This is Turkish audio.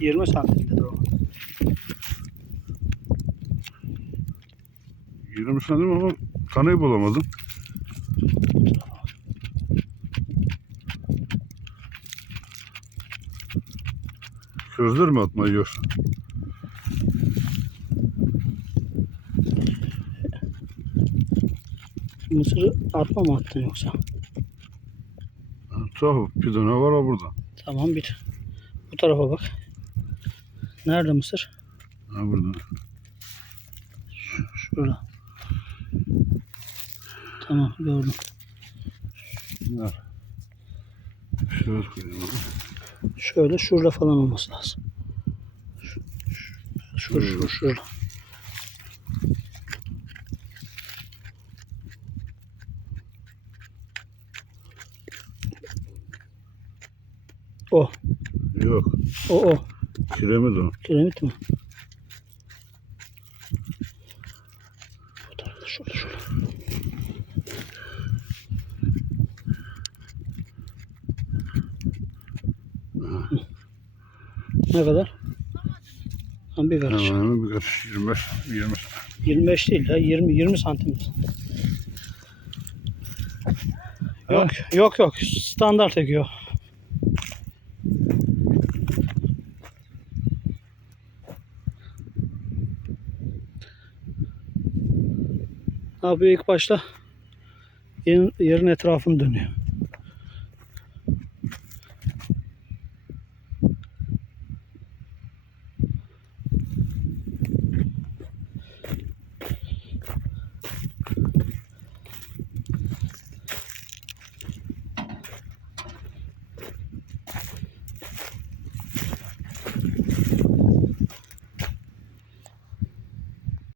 20 santimdedir o. 20 santim ama tanıyı bulamadım. Közler mi atmayı yiyor? Mısırı atma mı attın yoksa? Tuhaf bir tane var ha burada. Tamam bir. Bu tarafa bak. Nerede mısır? Ha burada. Şurada. Tamam gördüm. Var. Şöyle koyayım. Şöyle şurada falan olması lazım. Şu, şu, şu, şurada. O, Yok. o, o. Kiremit o. Kiremit mi? Bu tarafta şurada şurada. Ne kadar? Ha, bir karış. Hemen bir karış. 25. 20. 25 değil ya 20 20 santim. Yok yok yok standart ekiyor. Ne yapıyor ilk başta? Yerin, yerin etrafını dönüyor.